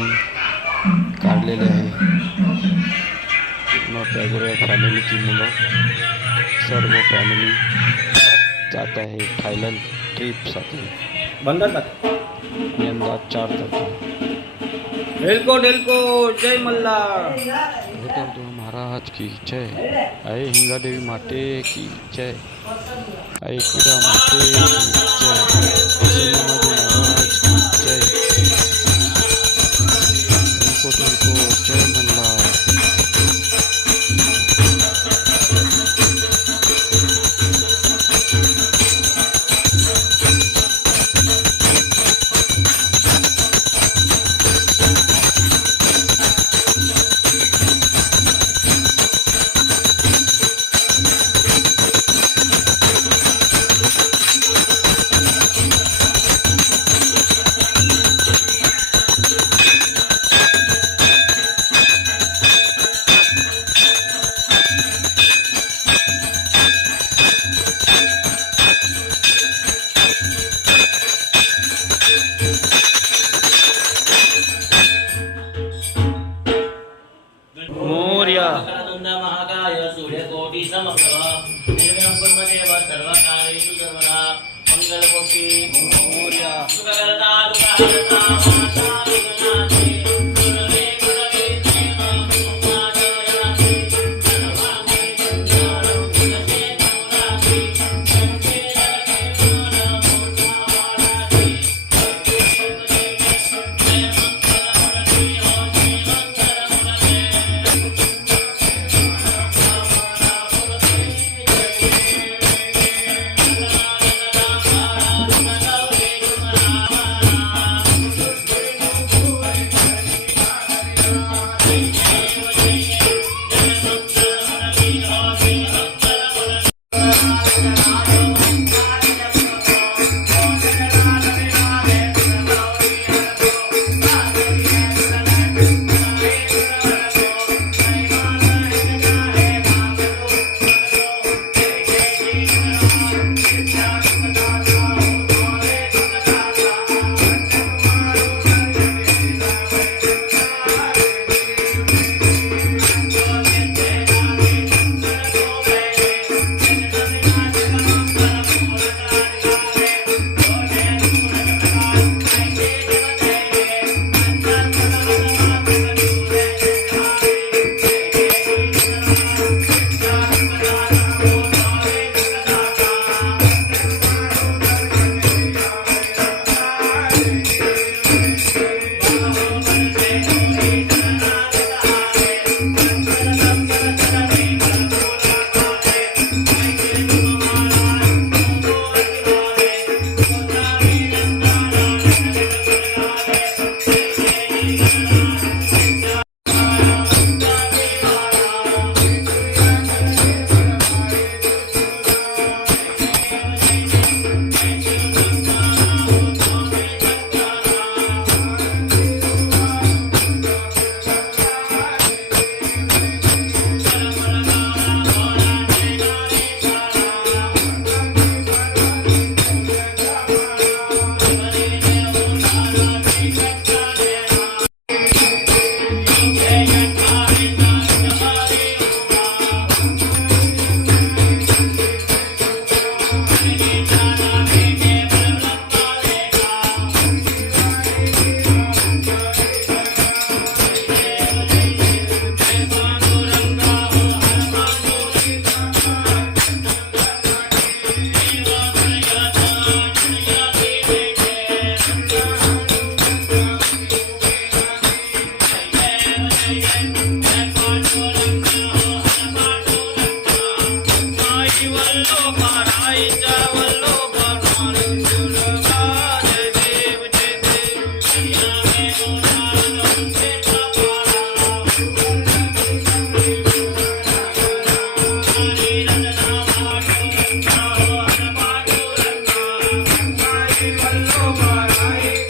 फॅमिलीने काढलेली आहे पूर्ण पॅगोरा फॅमिलीची मुलं। सर्व फॅमिली जात आहे थायलंड ट्रिपसाठी बंद यंदा चार तारखेला ढेलको ढेलको जय तो महाराज की जय। आए हिंगा देवी माते की जय। आए कुड़ा माते की जय। প্রকল্প Bye.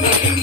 Thank you.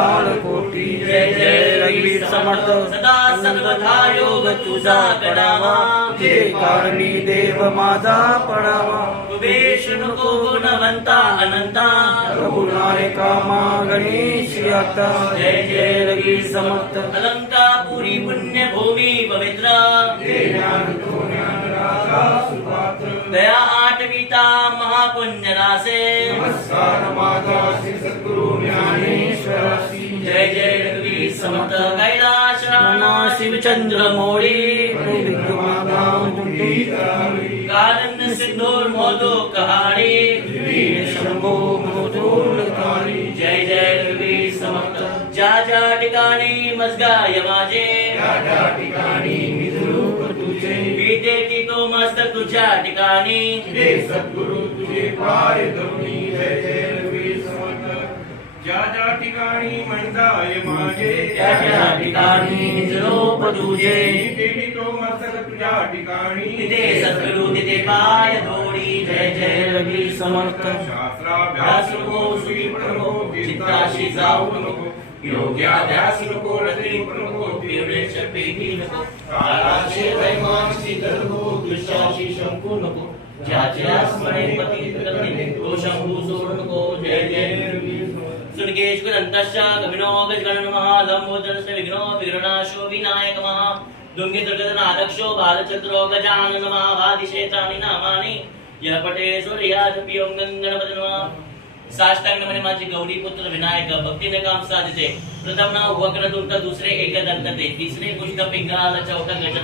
तुझार कोटी जय जय रघुवीर समर्थ। सदा सर्वथा योग तुझा करावा जे कारणी देव माझा पडावा उभेश नको गुणवंता अनंता। रघुनायका मा गणेश आता जय जय रघुवीर समर्थ। अलंकापुरी पुण्य भूमी पवित्र दया आठविता महापुण्य रासे नमस्कार ज्ञानेश्वरासी जय शिवचंद्र मोळी विघ्नमाता मुंडी सिंदूर कहाणी वीर शंभो जय जय रघुवीर समर्थ ज्या ज्या ठिकाणी ठिकाणी निजरूप तो मस्तक तुझ्या ठिकाणी हे तुझे जय जय ज्या ज्या ठिकाणी म्हणताय माझे त्या त्या ठिकाणी निजरूप तुझे देवी तो मस्तक तुझ्या ठिकाणी तिथे सद्गुरु तिथे पाय धोडी जय जय रघुवीर समर्थ। शास्त्राभ्यास नको सुखी नको चित्ताशी जाऊ नको योग्याध्यास नको रती नको पिवळेच पेटी नको काळाचे वैमानसी दर्भो दृश्याची शंकू नको ज्याच्या स्मरे पतित तो शंभू सोड नको जय जय रघुवीर सुनकेश गुणंतश्च गमिनो गजगण नमः लंबोदरस्य विघ्नो विघ्ननाशो विनायक महा दुंगे बालचन्द्रो गजानन महावादिशेतानि नामानि यः पटे सूर्याजपि ओं साष्टांग म्हणे गौरी पुत्र विनायक भक्तीने काम प्रथम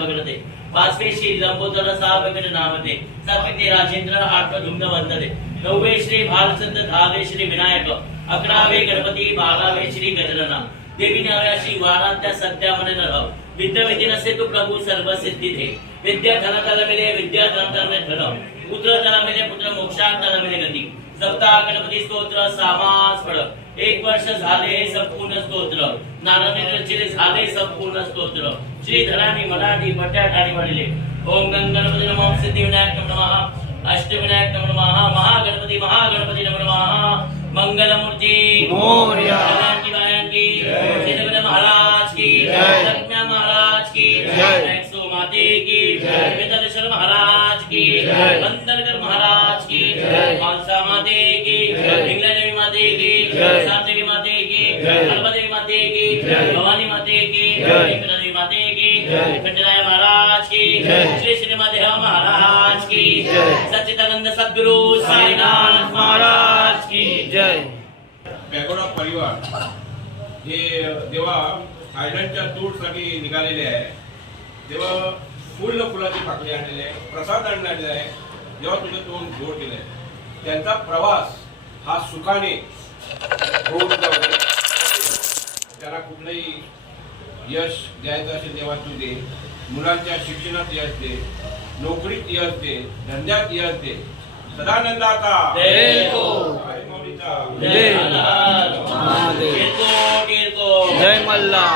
बगडते पाचवे श्री लंबोदर सहावे नामते वंदते नववे श्री श्री विनायक अकरावे गणपती, बारावे श्री गजनना. देवी नाव्याशी वारांत्या सत्या म्हणे नर विद्या विधी नसे तू प्रभू सर्व सिद्धी दे. विद्या धन तल मिले, विद्या धन तल में धन पुत्र तल मिले, पुत्र मोक्षात तल मिले गती. सप्ताह गणपती स्तोत्र, सामास फळ. एक वर्ष झाले संपूर्ण स्तोत्र. नारायण रचिले झाले संपूर्ण स्तोत्र. श्री धराणी मराठी बट्याट आणि म्हणले. ओम गणपती नमः. सिद्धी विनायक नमः. अष्टविनायक नमः महागणपती महागणपती नमः. मंगलमूर्ती महाराज की जय. लक्ष्म्या महाराज की माते की जय. महाराज की. बंदरकर महाराज की मानसा माते की. इंगला देवी माते की सात देवी माते की. अलबा देवी माते की भवानी माते की देवी माते की. खंडराय महाराज की. श्री श्री महादेव महाराज की जय. सच्चिदानंद सद्गुरु साईनाथ महाराज जय. पॅगोडा परिवार. हे जेव्हा थायलंडच्या टूरसाठी निघालेले आहे. तेव्हा पूर्ण फुलाची पाकळी आणलेली आहे प्रसाद आणलेला आहे. जेव्हा तुझं तोंड जोड केलंय. त्यांचा प्रवास हा सुखाने होऊन जाऊ त्याला कुठलंही यश द्यायचं असेल देवा तू दे. मुलांच्या शिक्षणात यश दे. नोकरीत यश दे. धंद्यात यश दे. सदानंदाचा जय हो जय महादेव जय मल्ला।